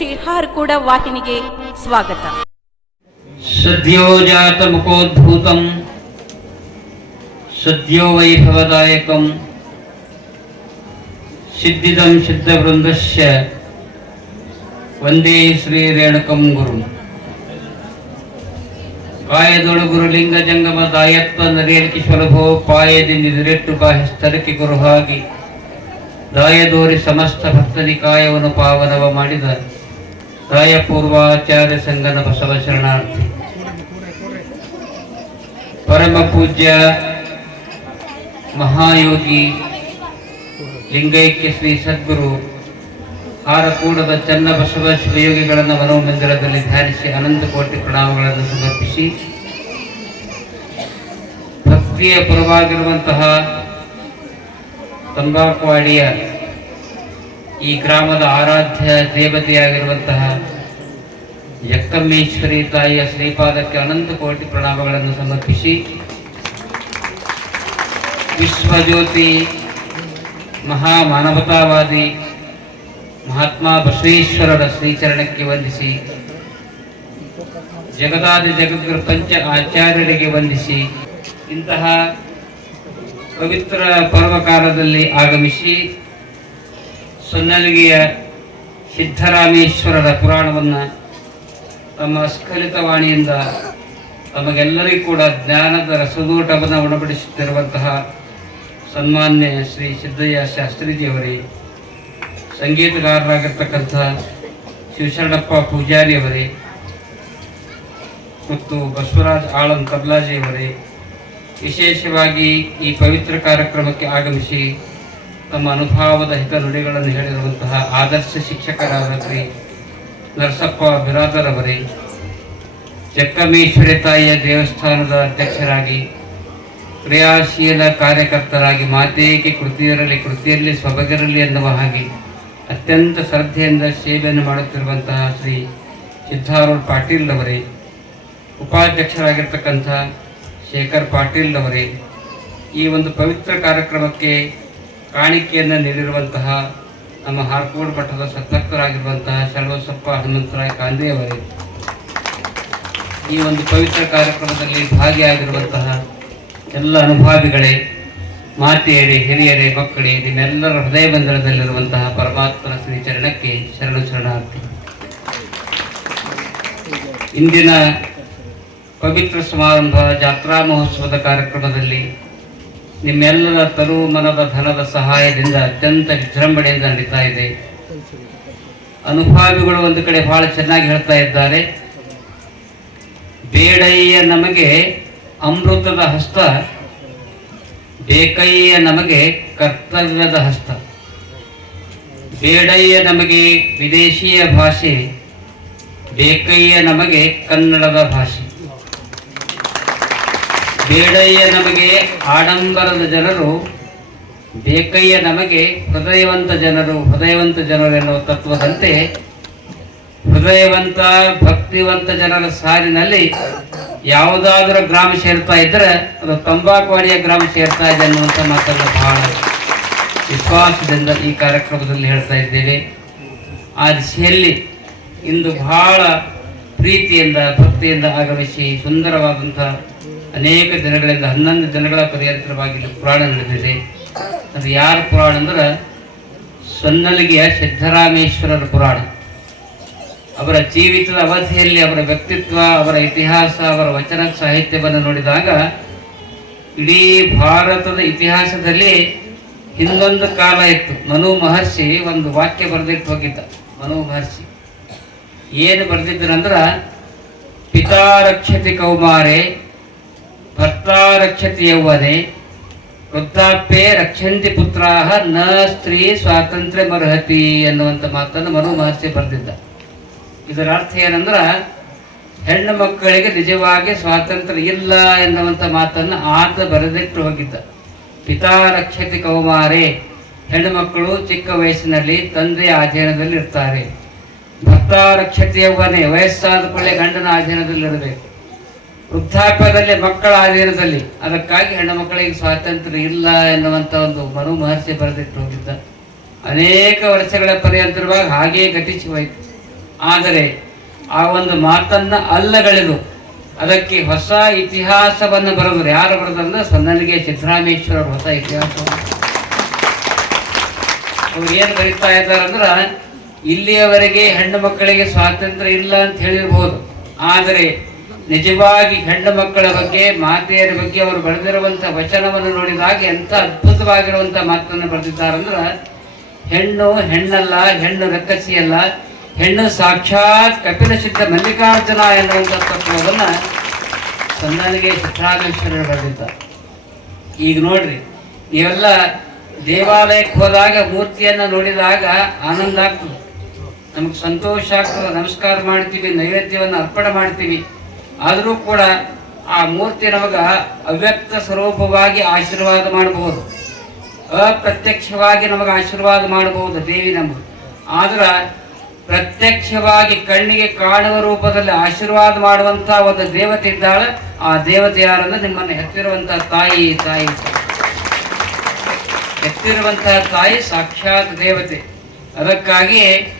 ಶ್ರೀ ಹಾರ್ಕೂಡ ವಾಹಿನಿಗೆ ಸ್ವಾಗತ. ಸದ್ಯೋಜಾತ ಮುಖೋದ್ಭೂತಂ ಸದ್ಯೋ ವೈಭವದಾಯಕಂ, ಸಿದ್ಧಿದಂ ಸಿದ್ಧವೃಂದಸ್ಯ ವಂದೇ ಶ್ರೀ ರೇಣುಕಂ ಗುರು. ಕಾಯದೊಳು ಗುರುಲಿಂಗ ಜಂಗಮ ದಾಯತ್ವ ನರೇಳಿಕೆ ಸ್ವಲಭೋ ಪಾಯದಿಂದಿರೆಟ್ಟು ಬಾಹ್ಯ ಸ್ಥಳಕ್ಕೆ ಗುರುಹಾಗಿ, ದಾಯದೋರಿ ಸಮಸ್ತ ಭಕ್ತನಿಕಾಯವನ್ನು ಪಾವನವ ಮಾಡಿದ. ರಾಯ ಪೂರ್ವಾಚಾರ್ಯ ಸಂಗನ ಬಸವ ಶರಣಾರ್ಥಿ ಪರಮ ಪೂಜ್ಯ ಮಹಾಯೋಗಿ ಲಿಂಗೈಕ್ಯ ಶ್ರೀ ಸದ್ಗುರು ಆರಕೂಡದ ಚನ್ನ ಬಸವ ಶಿವಯೋಗಿಗಳನ್ನು ಮನೋಮಂದಿರದಲ್ಲಿ ಧ್ಯಾನಿಸಿ ಅನಂತ ಕೋಟಿ ಪ್ರಣಾಮಗಳನ್ನು ಸಮರ್ಪಿಸಿ, ಭಕ್ತಿಯ ಪರವಾಗಿರುವಂತಹ ತಂಬಾಕುವಾಡಿಯ ಈ ಗ್ರಾಮದ ಆರಾಧ್ಯ ದೇವತೆಯಾಗಿರುವಂತಹ ಯಕ್ಕಮ್ಮೇಶ್ವರಿ ತಾಯಿಯ ಶ್ರೀಪಾದಕ್ಕೆ ಅನಂತ ಕೋಟಿ ಪ್ರಣಾಮಗಳನ್ನು ಸಮರ್ಪಿಸಿ ವಿಶ್ವಜ್ಯೋತಿ ಮಹಾ ಮಾನವತಾವಾದಿ ಮಹಾತ್ಮ ಬಸವೇಶ್ವರರ ಶ್ರೀಚರಣಕ್ಕೆ ವಂದಿಸಿ ಜಗದಾದಿ ಜಗದ್ಗುರು ಪಂಚ ಆಚಾರ್ಯರಿಗೆ ವಂದಿಸಿ ಇಂತಹ ಪವಿತ್ರ ಪರ್ವಕಾಲದಲ್ಲಿ ಆಗಮಿಸಿ ಸೊನ್ನಲಿಗೆಯ ಸಿದ್ಧರಾಮೇಶ್ವರರ ಪುರಾಣವನ್ನು ತಮ್ಮ ಸ್ಖಲಿತವಾಣಿಯಿಂದ ತಮಗೆಲ್ಲರಿಗೂ ಕೂಡ ಜ್ಞಾನದ ರಸದೋಟವನ್ನು ಉಣಪಡಿಸುತ್ತಿರುವಂತಹ ಸನ್ಮಾನ್ಯ ಶ್ರೀ ಸಿದ್ದಯ್ಯ ಶಾಸ್ತ್ರೀಜಿಯವರೇ, ಸಂಗೀತಗಾರರಾಗಿರ್ತಕ್ಕಂಥ ಶಿವಶರಣಪ್ಪ ಪೂಜಾರಿಯವರೇ ಮತ್ತು ಬಸವರಾಜ್ ಆಳನ್ ತಬ್ಲಾಜಿಯವರೇ ವಿಶೇಷವಾಗಿ ಈ ಪವಿತ್ರ ಕಾರ್ಯಕ್ರಮಕ್ಕೆ ಆಗಮಿಸಿ ತಮ್ಮ ಅನುಭಾವದ ಹಿತ ನುಡಿಗಳನ್ನು ಹೇಳಿರುವಂತಹ ಆದರ್ಶ ಶಿಕ್ಷಕರಾದ ಶ್ರೀ ನರಸಪ್ಪ ಬಿರಾದರ್ ಅವರೇ ಜಕ್ಕಮೇಶ್ವರಿ ತಾಯಿಯ ದೇವಸ್ಥಾನದ ಅಧ್ಯಕ್ಷರಾಗಿ, ಕ್ರಿಯಾಶೀಲ ಕಾರ್ಯಕರ್ತರಾಗಿ, ಮಾತೇಕೆ ಕೃತಿಯರಲ್ಲಿ, ಕೃತಿಯಲ್ಲಿ ಸೊಬಗಿರಲಿ ಎನ್ನುವ ಹಾಗೆ ಅತ್ಯಂತ ಶ್ರದ್ಧೆಯಿಂದ ಸೇವೆಯನ್ನು ಮಾಡುತ್ತಿರುವಂತಹ ಶ್ರೀ ಸಿದ್ಧಾರೂಢ್ ಪಾಟೀಲ್ ಅವರೇ ಉಪಾಧ್ಯಕ್ಷರಾಗಿರ್ತಕ್ಕಂಥ ಶೇಖರ್ ಪಾಟೀಲ್ ಅವರೇ ಈ ಒಂದು ಪವಿತ್ರ ಕಾರ್ಯಕ್ರಮಕ್ಕೆ ಕಾಣಿಕೆಯನ್ನು ನೀಡಿರುವಂತಹ ನಮ್ಮ ಹಾರ್ಕೋಡ್ ಮಠದ ಸತ್ತಕ್ತರಾಗಿರುವಂತಹ ಶರಣಬಸಪ್ಪ ಹನುಮಂತರಾಯ ಕಾಂದೆಯವರೇ, ಈ ಒಂದು ಪವಿತ್ರ ಕಾರ್ಯಕ್ರಮದಲ್ಲಿ ಭಾಗಿಯಾಗಿರುವಂತಹ ಎಲ್ಲ ಅನುಭಾವಿಗಳೇ, ಮಾತೆಯರೇ, ಹಿರಿಯರೇ, ಮಕ್ಕಳೇ, ನಿಮ್ಮೆಲ್ಲರ ಹೃದಯ ಬಂಧನದಲ್ಲಿರುವಂತಹ ಪರಮಾತ್ಮನ ಶ್ರೀಚರಣಕ್ಕೆ ಶರಣು ಶರಣಾರ್ಥಿ. ಇಂದಿನ ಪವಿತ್ರ ಸಮಾರಂಭ ಜಾತ್ರಾ ಮಹೋತ್ಸವದ ಕಾರ್ಯಕ್ರಮದಲ್ಲಿ ನಿಮ್ಮೆಲ್ಲರ ತರು ಮನದ ಧನದ ಸಹಾಯದಿಂದ ಅತ್ಯಂತ ವಿಜೃಂಭಣೆಯಿಂದ ನಡೀತಾ ಇದೆ. ಅನುಭಾವಿಗಳು ಒಂದು ಕಡೆ ಬಹಳ ಚೆನ್ನಾಗಿ ಹೇಳ್ತಾ ಇದ್ದಾರೆ. ಬೇಡಯ್ಯ ನಮಗೆ ಅಮೃತದ ಹಸ್ತ, ಬೇಕಯ್ಯ ನಮಗೆ ಕರ್ತವ್ಯದ ಹಸ್ತ. ಬೇಡಯ್ಯ ನಮಗೆ ವಿದೇಶಿಯ ಭಾಷೆ, ಬೇಕಯ್ಯ ನಮಗೆ ಕನ್ನಡದ ಭಾಷೆ. ಬೇಡಯ್ಯ ನಮಗೆ ಆಡಂಬರದ ಜನರು, ಬೇಕಯ್ಯ ನಮಗೆ ಹೃದಯವಂತ ಜನರು ಹೃದಯವಂತ ಜನರು ಎನ್ನುವ ತತ್ವದಂತೆ ಹೃದಯವಂತ, ಭಕ್ತಿವಂತ ಜನರ ಸಾಲಿನಲ್ಲಿ ಯಾವುದಾದ್ರೂ ಗ್ರಾಮ ಸೇರ್ತಾ ಇದ್ರೆ ಅದು ತಂಬಾಕುವಾಡಿಯ ಗ್ರಾಮ ಸೇರ್ತಾ ಇದೆ ಅನ್ನುವಂಥ ಮಾತನ್ನು ಬಹಳ ವಿಶ್ವಾಸದಿಂದ ಈ ಕಾರ್ಯಕ್ರಮದಲ್ಲಿ ಹೇಳ್ತಾ ಇದ್ದೇವೆ. ಆ ದಿಶೆಯಲ್ಲಿ ಇಂದು ಬಹಳ ಪ್ರೀತಿಯಿಂದ, ಭಕ್ತಿಯಿಂದ ಆಗಮಿಸಿ ಸುಂದರವಾದಂಥ ಅನೇಕ ದಿನಗಳಿಂದ ಹನ್ನೊಂದು ದಿನಗಳ ಪರ್ಯಂತರವಾಗಿ ಪುರಾಣ ನಡೆದಿದೆ. ಅದು ಯಾರ ಪುರಾಣ ಅಂದ್ರೆ ಸೊನ್ನಲಿಗೆಯ ಸಿದ್ದರಾಮೇಶ್ವರರ ಪುರಾಣ. ಅವರ ಜೀವಿತದ ಅವಧಿಯಲ್ಲಿ ಅವರ ವ್ಯಕ್ತಿತ್ವ, ಅವರ ಇತಿಹಾಸ, ಅವರ ವಚನ ಸಾಹಿತ್ಯವನ್ನು ನೋಡಿದಾಗ ಇಡೀ ಭಾರತದ ಇತಿಹಾಸದಲ್ಲಿ ಹಿಂದೊಂದು ಕಾಲ ಇತ್ತು. ಮನು ಮಹರ್ಷಿ ಒಂದು ವಾಕ್ಯ ಬರೆದಿಟ್ಟು ಹೋಗಿದ್ದ. ಮನು ಮಹರ್ಷಿ. ಏನು ಬರೆದಿದ್ದರಂದ್ರ, ಪಿತಾ ರಕ್ಷತಿ ಕೌಮಾರೆ ಭರ್ತಾ ರಕ್ಷತಿ ಯೌವನೆ. ವೃದ್ಧಾಪ್ಯೆ ರಕ್ಷಂತಿ ಪುತ್ರಾಹ, ನ ಸ್ತ್ರೀ ಸ್ವಾತಂತ್ರ್ಯ ಮರ್ಹತಿ ಅನ್ನುವಂಥ ಮಾತನ್ನು ಮನು ಮಹರ್ಷಿ ಬರೆದಿದ್ದ. ಇದರ ಅರ್ಥ ಏನಂದ್ರೆ, ಹೆಣ್ಣು ಮಕ್ಕಳಿಗೆ ನಿಜವಾಗಿ ಸ್ವಾತಂತ್ರ್ಯ ಇಲ್ಲ ಎನ್ನುವಂಥ ಮಾತನ್ನು ಆತ ಬರೆದಿಟ್ಟು ಹೋಗಿದ್ದ. ಪಿತಾ ರಕ್ಷತಿ ಕೌಮಾರೆ, ಹೆಣ್ಣು ಮಕ್ಕಳು ಚಿಕ್ಕ ವಯಸ್ಸಿನಲ್ಲಿ ತಂದೆಯ ಅಧೀನದಲ್ಲಿ ಇರ್ತಾರೆ ಭಕ್ತ ರಕ್ಷತಿ ಯೌವನೆ, ವಯಸ್ಸಾದ ಕೂಡಲೇ ಗಂಡನ ಅಧೀನದಲ್ಲಿ ಇರಬೇಕು ವೃದ್ಧಾಪ್ಯದಲ್ಲಿ ಮಕ್ಕಳ ಅಧೀನದಲ್ಲಿ ಅದಕ್ಕಾಗಿ ಹೆಣ್ಣು ಮಕ್ಕಳಿಗೆ ಸ್ವಾತಂತ್ರ್ಯ ಇಲ್ಲ ಎನ್ನುವಂಥ ಒಂದು ಮನು ಮಹರ್ಷಿ ಬರೆದಿಟ್ಟು ಹೋಗಿದ್ದ. ಅನೇಕ ವರ್ಷಗಳ ಪರ್ಯಂತರವಾಗಿ ಹಾಗೆಯೇ ಘಟಿಸಿ ಹೋಯಿತು. ಆದರೆ ಆ ಒಂದು ಮಾತನ್ನ ಅಲ್ಲಗಳೆದು ಅದಕ್ಕೆ ಹೊಸ ಇತಿಹಾಸವನ್ನು ಬರೆದರು ಯಾರು ಬರೆದಂದ್ರೆ ಸೊನ್ನಲಿಗೆ ಸಿದ್ದರಾಮೇಶ್ವರ ಹೊಸ ಇತಿಹಾಸ. ಅವ್ರು ಏನು ಬರೀತಾ ಇದ್ದಾರೆ ಅಂದ್ರ, ಇಲ್ಲಿಯವರೆಗೆ ಹೆಣ್ಣು ಮಕ್ಕಳಿಗೆ ಸ್ವಾತಂತ್ರ್ಯ ಇಲ್ಲ ಅಂತ ಹೇಳಿರ್ಬೋದು. ಆದರೆ ನಿಜವಾಗಿ ಹೆಣ್ಣು ಮಕ್ಕಳ ಬಗ್ಗೆ, ಮಾತೆಯರ ಬಗ್ಗೆ ಅವರು ಬರೆದಿರುವಂಥ ವಚನವನ್ನು ನೋಡಿದಾಗ ಎಂಥ ಅದ್ಭುತವಾಗಿರುವಂಥ ಮಾತನ್ನು ಬರೆದಿದ್ದಾರಂದ್ರ, ಹೆಣ್ಣು ಹೆಣ್ಣಲ್ಲ, ಹೆಣ್ಣು ರಕ್ಕಸಿಯಲ್ಲ ಹೆಣ್ಣು ಸಾಕ್ಷಾತ್ ಕಪಿಲ ಸಿದ್ಧ ಮಲ್ಲಿಕಾರ್ಜುನ ಎನ್ನುವಂಥ ತತ್ವವನ್ನ ಸಂದನಿಗೆ ಸಿದ್ದರಾಮೇಶ್ವರರು ಬರೆದಿದ್ದ ಈಗ ನೋಡ್ರಿ, ನೀವೆಲ್ಲ ದೇವಾಲಯಕ್ಕೆ ಹೋದಾಗ ಮೂರ್ತಿಯನ್ನ ನೋಡಿದಾಗ ಆನಂದ ಆಗ್ತದೆ. ನಮಗೆ ಸಂತೋಷ ಆಗ್ತದೆ. ನಮಸ್ಕಾರ ಮಾಡ್ತೀವಿ, ನೈವೇದ್ಯವನ್ನು ಅರ್ಪಣೆ ಮಾಡ್ತೀವಿ. ಆದರೂ ಕೂಡ ಆ ಮೂರ್ತಿ ನಮಗೆ ಅವ್ಯಕ್ತ ಸ್ವರೂಪವಾಗಿ ಆಶೀರ್ವಾದ ಮಾಡಬಹುದು. ಅಪ್ರತ್ಯಕ್ಷವಾಗಿ ನಮಗೆ ಆಶೀರ್ವಾದ ಮಾಡಬಹುದು ದೇವಿ ನಮಗೆ ಆದ್ರೆ ಪ್ರತ್ಯಕ್ಷವಾಗಿ ಕಣ್ಣಿಗೆ ಕಾಣುವ ರೂಪದಲ್ಲಿ ಆಶೀರ್ವಾದ ಮಾಡುವಂತ ಒಂದು ದೇವತೆ ಇದ್ದಾಳೆ. ಆ ದೇವತೆ ಯಾರಂದ್ರೆ ನಿಮ್ಮನ್ನು ಹೆತ್ತಿರುವಂತಹ ತಾಯಿ ತಾಯಿ. ಹೆತ್ತಿರುವಂತಹ ತಾಯಿ ಸಾಕ್ಷಾತ್ ದೇವತೆ. ಅದಕ್ಕಾಗಿ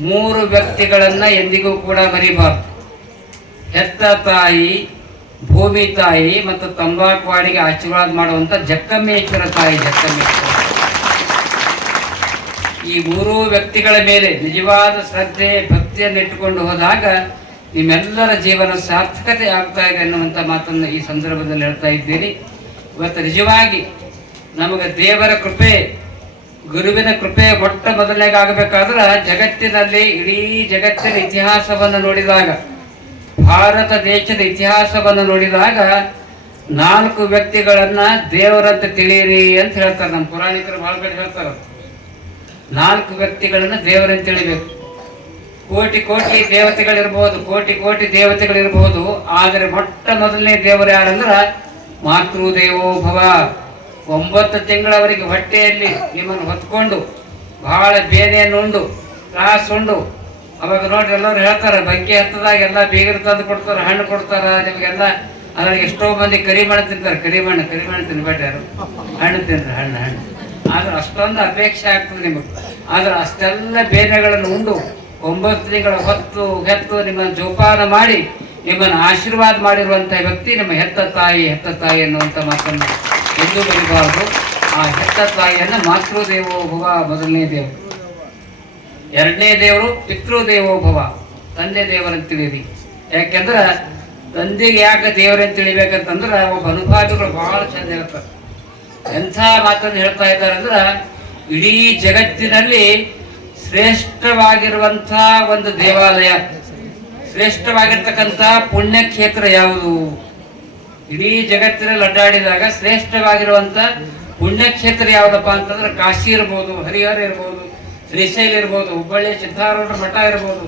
ಮೂರು ವ್ಯಕ್ತಿಗಳನ್ನ ಎಂದಿಗೂ ಕೂಡ ಮರಿಬಾರ್ದು. ಹೆತ್ತ ತಾಯಿ, ಭೂಮಿ ತಾಯಿ ಮತ್ತು ತಂಬಾಕುವಾಡಿಗೆ ಆಶೀರ್ವಾದ ಮಾಡುವಂತ ಜಕ್ಕಮ್ಮೇಶ್ವರ ತಾಯಿ ಜಕ್ಕಮ್ಮೇಶ್ವರ ಈ ಮೂರೂ ವ್ಯಕ್ತಿಗಳ ಮೇಲೆ ನಿಜವಾದ ಶ್ರದ್ಧೆ, ಭಕ್ತಿಯನ್ನು ಇಟ್ಟುಕೊಂಡು ಹೋದಾಗ ನಿಮ್ಮೆಲ್ಲರ ಜೀವನ ಸಾರ್ಥಕತೆ ಆಗ್ತಾ ಇದೆ ಅನ್ನುವಂಥ ಮಾತನ್ನು ಈ ಸಂದರ್ಭದಲ್ಲಿ ಹೇಳ್ತಾ ಇದ್ದೀನಿ ಇವತ್ತು ನಿಜವಾಗಿ ನಮಗೆ ದೇವರ ಕೃಪೆ, ಗುರುವಿನ ಕೃಪೆ ಮೊಟ್ಟ ಮೊದಲನೇಗಾಗಬೇಕಾದ್ರೆ ಜಗತ್ತಿನಲ್ಲಿ ಇಡೀ ಜಗತ್ತಿನ ಇತಿಹಾಸವನ್ನು ನೋಡಿದಾಗ ಭಾರತ ದೇಶದ ಇತಿಹಾಸವನ್ನು ನೋಡಿದಾಗ ನಾಲ್ಕು ವ್ಯಕ್ತಿಗಳನ್ನ ದೇವರಂತ ತಿಳಿಯಿರಿ ಅಂತ ಹೇಳ್ತಾರೆ. ನಮ್ಮ ಪುರಾಣಿಕರು ಬಹಳ ಕಡೆ ಹೇಳ್ತಾರೆ. ನಾಲ್ಕು ವ್ಯಕ್ತಿಗಳನ್ನ ದೇವರಂತ ತಿಳಿಬೇಕು. ಕೋಟಿ ಕೋಟಿ ದೇವತೆಗಳಿರ್ಬೋದು, ಕೋಟಿ ಕೋಟಿ ದೇವತೆಗಳಿರ್ಬೋದು, ಆದರೆ ಮೊಟ್ಟ ಮೊದಲನೇ ದೇವರು ಯಾರಂದ್ರ ಮಾತೃ ದೇವೋಭವ ಒಂಬತ್ತು ತಿಂಗಳವರೆಗೆ ಹೊಟ್ಟೆಯಲ್ಲಿ ನಿಮ್ಮನ್ನು ಹೊತ್ಕೊಂಡು ಬಹಳ ಬೇನೆಯನ್ನು ಉಂಡು ತ್ರಾಸ್ ಉಂಡು ಅವಾಗ ನೋಡ್ರಿ ಎಲ್ಲರೂ ಹೇಳ್ತಾರೆ, ಬಂಕಿ ಹತ್ತದಾಗ ಎಲ್ಲ ಬೀಗರು ತಂದು ಕೊಡ್ತಾರೆ, ಹಣ್ಣು ಕೊಡ್ತಾರ, ನಿಮಗೆಲ್ಲ ಅದ್ರಾಗ ಎಷ್ಟೋ ಮಂದಿ ಕರಿಮಣ್ಣು ತಿಂತಾರೆ ಕರಿಮಣ್ಣು ಕರಿಮಣ್ಣು ತಿನ್ಬೇಡ ಯಾರು? ಹಣ್ಣು ತಿನ್ರಿ ಹಣ್ಣು ಹಣ್ಣು. ಆದ್ರೆ ಅಷ್ಟೊಂದು ಅಪೇಕ್ಷೆ ಆಗ್ತದೆ ನಿಮಗೆ. ಆದ್ರೆ ಅಷ್ಟೆಲ್ಲ ಬೇನೆಗಳನ್ನು ಉಂಡು, ಒಂಬತ್ತು ತಿಂಗಳ ಹೊತ್ತು ಹೆತ್ತು ನಿಮ್ಮನ್ನು ಜೋಪಾನ ಮಾಡಿ, ನಿಮ್ಮನ್ನು ಆಶೀರ್ವಾದ ಮಾಡಿರುವಂತಹ ವ್ಯಕ್ತಿ ನಿಮ್ಮ ಹೆತ್ತ ತಾಯಿ ಹೆತ್ತ ತಾಯಿ ಅನ್ನುವಂಥ ಮಾತನ್ನು ಎಂದೂ ಬರೀಬಾರದು ಆ ಹೆತ್ತ ತಾಯಿಯನ್ನು ಮಾತೃದೇವೋ ಭುವ ಮೊದಲನೇ ದೇವರು ಎರಡನೇ ದೇವರು ಪಿತೃ ದೇವೋಭವ ತಂದೆ ದೇವರಂತ ತಿಳಿಯಿರಿ ಯಾಕೆಂದ್ರೆ ತಂದೆಗೆ ಯಾಕೆ ದೇವರಂತ ತಿಳಿಬೇಕಂತಂದ್ರೆ ಒಬ್ಬ ಅನುಭಾವಿಗಳು ಬಹಳ ಚಂದ ಹೇಳ್ತಾರೆ. ಎಂಥ ಮಾತನ್ನು ಹೇಳ್ತಾ ಇದ್ದಾರೆ ಅಂದ್ರೆ, ಇಡೀ ಜಗತ್ತಿನಲ್ಲಿ ಶ್ರೇಷ್ಠವಾಗಿರುವಂಥ ಒಂದು ದೇವಾಲಯ. ಶ್ರೇಷ್ಠವಾಗಿರ್ತಕ್ಕಂಥ ಪುಣ್ಯಕ್ಷೇತ್ರ ಯಾವುದು? ಇಡೀ ಜಗತ್ತಿನಲ್ಲಿ ಅಡ್ಡಾಡಿದಾಗ ಶ್ರೇಷ್ಠವಾಗಿರುವಂಥ ಪುಣ್ಯಕ್ಷೇತ್ರ ಯಾವುದಪ್ಪ ಅಂತಂದ್ರೆ ಕಾಶಿ ಇರ್ಬೋದು, ಹರಿಹರ ಇರ್ಬೋದು ಶ್ರೀಶೈಲ ಇರ್ಬೋದು, ಹುಬ್ಬಳ್ಳಿ ಸಿದ್ಧಾರೂಢ ಮಠ ಇರ್ಬೋದು,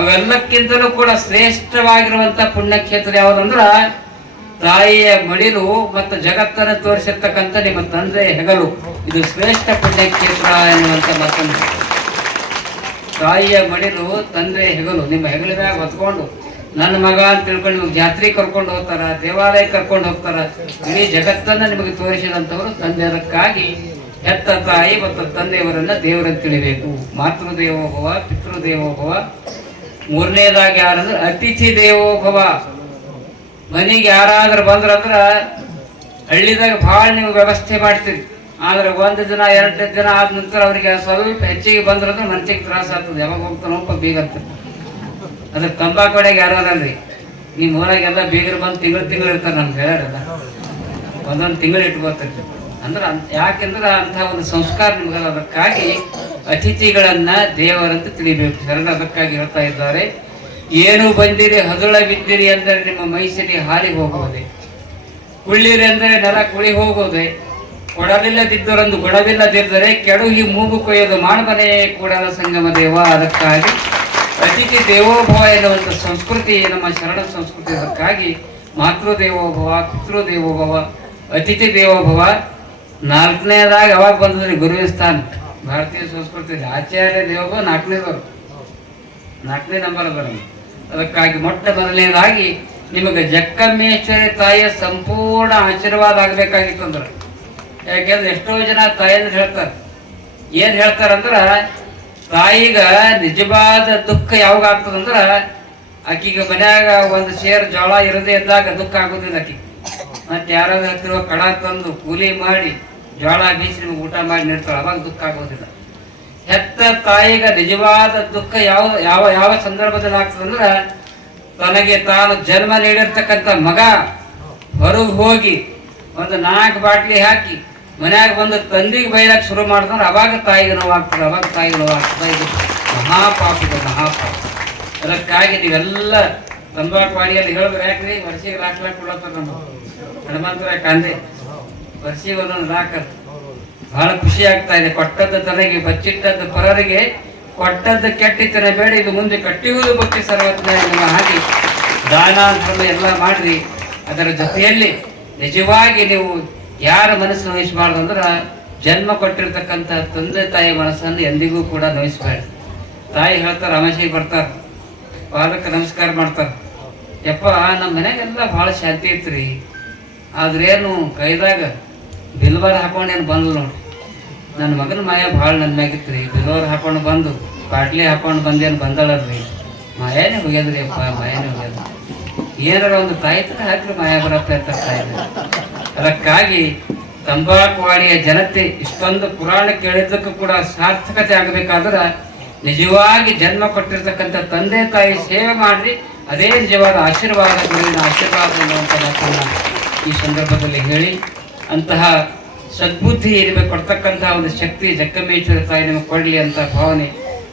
ಅವೆಲ್ಲಕ್ಕಿಂತಲೂ ಕೂಡ ಶ್ರೇಷ್ಠವಾಗಿರುವಂತ ಪುಣ್ಯಕ್ಷೇತ್ರ ಯಾವುದಂದ್ರ ತಾಯಿಯ ಮಡಿಲು ಮತ್ತು ಜಗತ್ತನ್ನು ತೋರಿಸಿರ್ತಕ್ಕಂಥ ನಿಮ್ಮ ತಂದೆ ಹೆಗಲು. ಇದು ಶ್ರೇಷ್ಠ ಪುಣ್ಯಕ್ಷೇತ್ರ ಎನ್ನುವಂತ ಮಾತನ್ನು ತಾಯಿಯ ಮಡಿಲು ತಂದೆ ಹೆಗಲು, ನಿಮ್ಮ ಹೆಗಲಿನಾಗ ಹೊತ್ಕೊಂಡು ನನ್ನ ಮಗ ಅಂತ ತಿಳ್ಕೊಂಡು ನಿಮಗೆ ಜಾತ್ರೆ ಕರ್ಕೊಂಡು ಹೋಗ್ತಾರ ದೇವಾಲಯ ಕರ್ಕೊಂಡು ಹೋಗ್ತಾರ, ಇಡೀ ಜಗತ್ತನ್ನ ನಿಮಗೆ ತೋರಿಸಿದಂಥವರು ತಂದೆಯದಕ್ಕಾಗಿ ಹೆತ್ತ ತಾಯಿ ಮತ್ತು ತಂದೆಯವರನ್ನ ದೇವರಂತ ತಿಳಿಬೇಕು. ಮಾತೃದೇವೋಭವ, ಪಿತೃದೇವೋಭವ. ಪಿತೃ ದೇವೋಭವ ಮೂರನೇದಾಗಿ ಯಾರಂದ್ರೆ ಅತಿಥಿ ದೇವೋಭವ. ಮನೆಗೆ ಯಾರಾದ್ರೂ ಬಂದ್ರಂದ್ರೆ ಹಳ್ಳಿದಾಗ ಭಾಳ ನೀವು ವ್ಯವಸ್ಥೆ ಮಾಡ್ತೀರಿ. ಆದ್ರೆ ಒಂದು ದಿನ, ಎರಡು ದಿನ ಆದ ನಂತರ ಅವರಿಗೆ ಸ್ವಲ್ಪ ಹೆಚ್ಚಿಗೆ ಬಂದ್ರಂದ್ರೆ ಮನ್ಸಿಗೆ ತ್ರಾಸ ಆಗ್ತದೆ. ಯಾವಾಗ ಹೋಗ್ತಾನೋಪ್ಪ ಬೀಗತ್ತೆ. ಅದ್ರ ತಂಬಾಕು ಕಡೆಗೆ ಯಾರು ನಿಮ್ಮ ಊರಾಗೆಲ್ಲ ಬೀಗರು ಬಂದು ತಿಂಗಳು ತಿಂಗಳು ಇರ್ತಾರೆ ನಮ್ಗೆ ಹೇಳ್ಯಾರಲ್ಲ ಒಂದೊಂದು ತಿಂಗಳು ಇಟ್ಕೋತಾರೆ ಅಂದ್ರೆ ಯಾಕೆಂದ್ರೆ ಅಂತ ಒಂದು ಸಂಸ್ಕಾರ ನಿಮಗೆ ಅದಕ್ಕಾಗಿ ಅತಿಥಿಗಳನ್ನ ದೇವರಂತ ತಿಳಿಬೇಕು. ಶರಣ ಅದಕ್ಕಾಗಿ ಹೇಳ್ತಾ ಇದ್ದಾರೆ. ಏನು ಬಂದಿರಿ, ಹದುಳ ಬಿದ್ದಿರಿ ಅಂದರೆ ನಿಮ್ಮ ಮೈಸೂರಿಗೆ ಹಾರಿ ಹೋಗುವುದೇ? ಕುಳ್ಳಿರಿ ಅಂದರೆ ನರ ಕುಳಿ ಹೋಗೋದೆ ಕೊಡಲಿಲ್ಲದಿದ್ದರೊಂದು ಕೊಡವಿಲ್ಲದಿದ್ದರೆ ಕೆಡುಗಿ ಮೂಗು ಕೊಯ್ಯೋದು ಮಾಡಬನೇ ಕೂಡಲ ಸಂಗಮ ದೇವ. ಅದಕ್ಕಾಗಿ ಅತಿಥಿ ದೇವೋಭವ ಎನ್ನುವಂಥ ಸಂಸ್ಕೃತಿ ನಮ್ಮ ಶರಣ ಸಂಸ್ಕೃತಿ ಅದಕ್ಕಾಗಿ ಮಾತೃ ದೇವೋಭವ ಪಿತೃ ದೇವೋಭವ ಅತಿಥಿ ದೇವೋಭವ. ನಾಲ್ಕನೇದಾಗ ಯಾವಾಗ ಬಂದದ್ರಿ ಗುರುವಿನ ಸ್ಥಾನ? ಭಾರತೀಯ ಸಂಸ್ಕೃತಿ ಆಚಾರ್ಯ ದೇವೋಭವ ನಾಲ್ಕನೇದವರು ನಾಲ್ಕನೇ ನಂಬರ್ ಬರೋದು ಅದಕ್ಕಾಗಿ ಮೊಟ್ಟ ಮೊದಲನೇದಾಗಿ ನಿಮಗೆ ಜಕ್ಕಮ್ಮೇಶ್ವರಿ ತಾಯಿಯ ಸಂಪೂರ್ಣ ಆಶೀರ್ವಾದ ಆಗಬೇಕಾಗಿತ್ತಂದ್ರೆ ಯಾಕೆಂದ್ರೆ ಎಷ್ಟೋ ಜನ ತಾಯಿಯಂದ್ರೆ ಹೇಳ್ತಾರೆ. ಏನ್ ಹೇಳ್ತಾರಂದ್ರೆ, ತಾಯಿಗ ನಿಜವಾದ ದುಃಖ ಯಾವಾಗ ಆಗ್ತದಂದ್ರ, ಆಕಿಗೆ ಮನ್ಯಾಗ ಒಂದು ಸೇರ್ ಜೋಳ ಇರದೇ ಇದ್ದಾಗ ದುಃಖ ಆಗೋದಿಲ್ಲ ಆಕಿ ಮತ್ತೆ ಯಾರಾದ್ರೂ ಕಡ ತಂದು ಕೂಲಿ ಮಾಡಿ ಜೋಳ ಬೀಸಿ ನಿಮ್ಗೆ ಊಟ ಮಾಡಿ ನೀಡ್ತಾಳೆ, ಅವಾಗ ದುಃಖ ಆಗೋದಿಲ್ಲ. ಹೆತ್ತ ತಾಯಿಗೆ ನಿಜವಾದ ದುಃಖ ಯಾವ ಯಾವ ಯಾವ ಸಂದರ್ಭದಲ್ಲಿ ಆಗ್ತದಂದ್ರೆ ತನಗೆ ತಾನು ಜನ್ಮ ನೀಡಿರ್ತಕ್ಕಂಥ ಮಗ ಹೊರಗೆ ಹೋಗಿ ಒಂದು ನಾಲ್ಕು ಬಾಟ್ಲಿ ಹಾಕಿ ಮನ್ಯಾಗ ಬಂದು ತಂದಿಗೆ ಬೈಲಾಕ್ ಶುರು ಮಾಡ್ತಂದ್ರೆ ಅವಾಗ ತಾಯಿಗೆ ನೋವಾಗ್ತದೆ, ಅವಾಗ ತಾಯಿಗೆ ನೋವಾಗ್ತದೆ. ಇದು ಮಹಾಪಾಪ ಇದು ಮಹಾಪಾಪ. ಅದಕ್ಕಾಗಿ ನೀವೆಲ್ಲ ತಂಬಾಕು ವಾಡಿಯಲ್ಲಿ ಹೇಳಿದ್ರೆ ಯಾಕ್ರಿ? ವರ್ಷಿಗೆ ಲಾಕ್ ಲಾಕ್ ಕೊಡತ್ತ ನಮ್ಮ ಹನುಮಂತರ ಕಾಂದೆ, ವರ್ಷಿಗೆ ಒಂದೊಂದು ಲಾಕರ್ ಬಹಳ ಖುಷಿ ಆಗ್ತಾ ಇದೆ. ಕೊಟ್ಟದ್ದು ತನಗೆ, ಬಚ್ಚಿಟ್ಟದ್ದು ಪರರಿಗೆ, ಕೊಟ್ಟದ್ದು ಕೆಟ್ಟಿತನ ಬೇಡ, ಇದು ಮುಂದೆ ಕಟ್ಟಿಯುವುದು ಬಗ್ಗೆ ಸರ್ವಜ್ಞ ಹಾಕಿ ಹಾಗೆ ದಾನ ಧರ್ಮ ಎಲ್ಲ ಮಾಡ್ರಿ. ಅದರ ಜೊತೆಯಲ್ಲಿ ನಿಜವಾಗಿ ನೀವು ಯಾರ ಮನಸ್ಸು ನೋಯಿಸಬಾರ್ದು ಅಂದ್ರೆ ಜನ್ಮ ಕೊಟ್ಟಿರ್ತಕ್ಕಂಥ ತಂದೆ ತಾಯಿ ಮನಸ್ಸನ್ನು ಎಂದಿಗೂ ಕೂಡ ನೋಯಿಸಬೇಡ. ತಾಯಿ ಹೇಳ್ತಾರೆ ರಮೇಶಿಗೆ ಬರ್ತಾರೆ. ಪಾದಕ್ಕೆ ನಮಸ್ಕಾರ ಮಾಡ್ತಾರೆ. ಯಪ್ಪ ನಮ್ಮ ಮನ್ಯಾಗೆಲ್ಲ ಭಾಳ ಶಾಂತಿ ಐತ್ರಿ. ಆದ್ರೇನು ಕೈದಾಗ ಬಿಲ್ವಾರ ಹಾಕೊಂಡು ಏನು ಬಂದ್ಲು ನೋಡ್ರಿ. ನನ್ನ ಮಗನ ಮಾಯ ಭಾಳ ನನ್ನ ರೀ ಬಿಲ್ವಾರ ಹಾಕೊಂಡು ಬಂದು, ಬಾಟ್ಲಿ ಹಾಕೊಂಡು ಬಂದೇನು ಬಂದಳಲ್ರಿ. ಮಾಯಾನೇ ಹೋಗ್ಯದ್ರಿ ಅಪ್ಪ ಮಾಯಾನೇ ಹೋಗ್ಯದ ಏನಾರ ಒಂದು ತಾಯಿ ತರ ಹಾಕ್ರಿ, ಮಾಯ ಬರತ್ತೆ ಅಂತ ಅದಕ್ಕಾಗಿ ತಂಬಾಕು ವಾಡಿಯ ಜನತೆ ಇಷ್ಟೊಂದು ಪುರಾಣ ಕೇಳಿದ್ದಕ್ಕೂ ಕೂಡ ಸಾರ್ಥಕತೆ ಆಗಬೇಕಾದ್ರೆ, ನಿಜವಾಗಿ ಜನ್ಮ ಕೊಟ್ಟಿರ್ತಕ್ಕಂಥ ತಂದೆ ತಾಯಿ ಸೇವೆ ಮಾಡ್ರಿ. ಅದೇ ನಿಜವಾದ ಆಶೀರ್ವಾದ ಗುರುವಿನ ಆಶೀರ್ವಾದ ಅನ್ನುವಂಥ ಮಾತನ್ನು ಈ ಸಂದರ್ಭದಲ್ಲಿ ಹೇಳಿ, ಅಂತಹ ಸದ್ಬುದ್ಧಿ ನಿಮಗೆ ಕೊಡ್ತಕ್ಕಂತಹ ಒಂದು ಶಕ್ತಿ ಜಕ್ಕಮೇಶ್ವರ ತಾಯಿ ನಿಮಗೆ ಕೊಡಲಿ ಅಂತ ಭಾವನೆ